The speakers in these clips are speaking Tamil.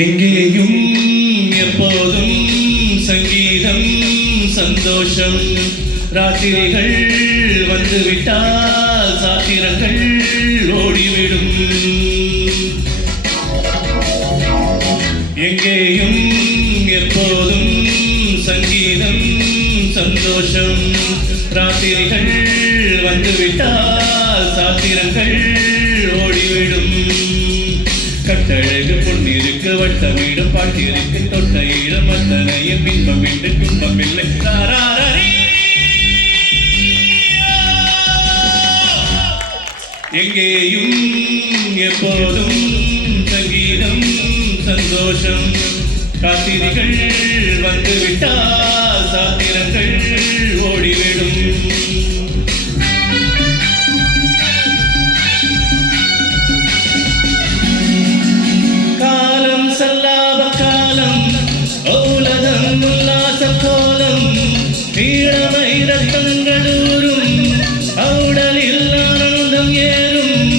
எங்கேயும் எப்போதும் சங்கீதம் சந்தோஷம். ராத்திரிகள் வந்துவிட்டால் சாத்திரங்கள் ஓடிவிடும். எங்கேயும் எப்போதும் சங்கீதம் சந்தோஷம். ராத்திரிகள் வந்துவிட்டால் சாத்திரங்கள் ஓடிவிடும். கட்டழகு பொன்னிருக்கு வட்டமிடும் பாட்டிருக்கு தொட்ட இடம் அத்தனையும் இன்பம் என்று துன்பம் இல்லை. எங்கேயும் எப்போதும் சங்கீதம் சந்தோஷம். காத்திரிகள் வந்துவிட்டால் சாத்திரங்கள் ஓடிவிடும். காலம் சல்லாப காலம் ஓலதம் உல்லாச கோலம். ஈழமை ரத்தங்களூரும் அவுடலில் ஆனந்தம் ஏறும்.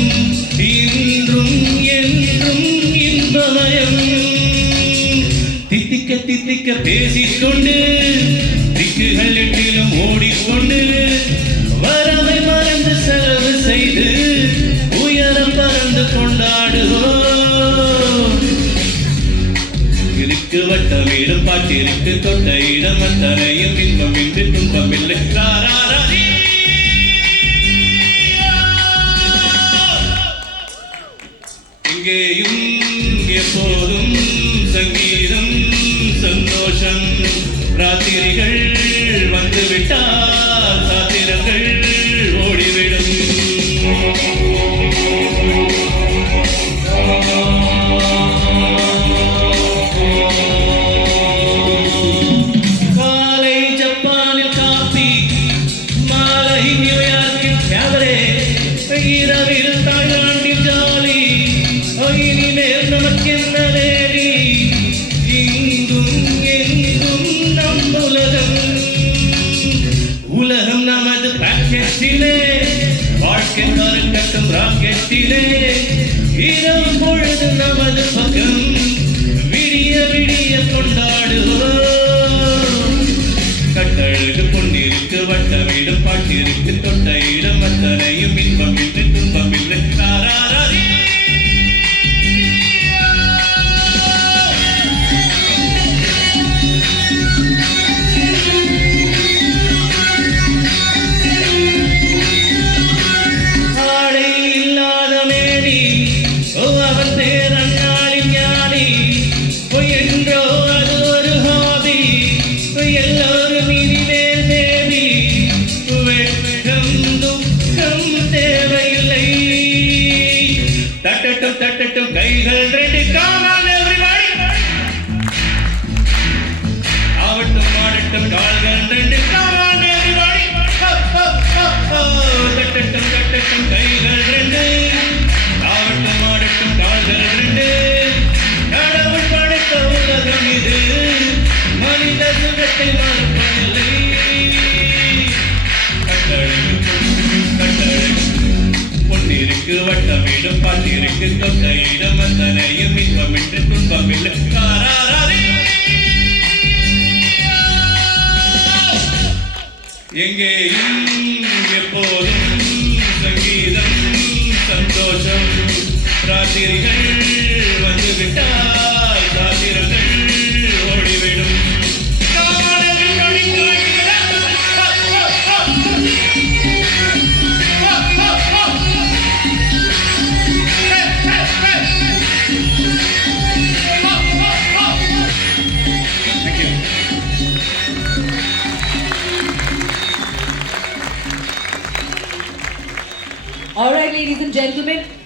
இன்றும் என்றும் இன்பமயம். தித்திக்க தித்திக்க பேசிக்கொண்டு திக்குகள் எட்டிலும் ஓடிக்கொண்டு வரவை மறந்து செலவு செய்து உயரம் பறந்து கொண்டாடுவோம். இருக்கு வட்டமிடும் பாட்டிற்கு தொட்ட இடம் அத்தனையும் இன்பம் என்று துன்பம் இல்லை. எங்கேயும் எப்போதும் சங்கீதம் சந்தோஷம். ராத்திரிகள் வந்துவிட்டால் சாத்திரங்கள் ஓடிவிடும். காலை ஜப்பானில் காபி, மாலை நியூயார்க்கில் கேபரே, இரவில் தாய்லாந்தில் ஜாலி. இனிமேல் நமக்கென்ன வேடி? இங்கும் எங்கும் நம் உலகம். உலகம் நமது பாக்கெட்டிலே, வாழ்க்கை கருக்கட்டும் ராக்கெட்டிலே. இரவு பொழுது நமது பக்கம், விடிய விடிய கொண்டாடுவோம். கட்டழகு பொன்னிருக்கு வட்டமிடும் பாட்டிற்கு தொட்ட இடம் அத்தனையும் இன்பம் என்று துன்பம் இல்லை. அவன் பேர் அண்ணாளின் ஞானி என்றோ அது ஒரு ஹாபி. எல்லோரும் இனிமேல் தேவி. வெட்கம் துக்கம் தேவையில்லை. தட்டட்டும் தட்டட்டும் கைகள் ரெண்டு. Come on everybody. ஆவட்டும் ஆடட்டும் கால்கள் ரெண்டு. Come on everybody. தட்டட்டும் தட்டட்டும் கைகள் ரெண்டு. ஆவட்டும் ஆடட்டும் கால்கள் ரெண்டு. கடவுள் படைத்த உலகம் இது. மனித சுகத்தை மறுப்பதில்லை. கட்டழகு பொன்னிருக்கு வட்டமிடும் பாட்டிற்கு தொட்ட இடம் அத்தனையும் இன்பம் என்று துன்பம் இல்லை. எங்கேயும் எப்போதும் சங்கீதம் சந்தோஷம். ராத்திரிகள் வந்துவிட்டால் சாத்திரங்கள் ஓடிவிடும். All right, ladies and gentlemen.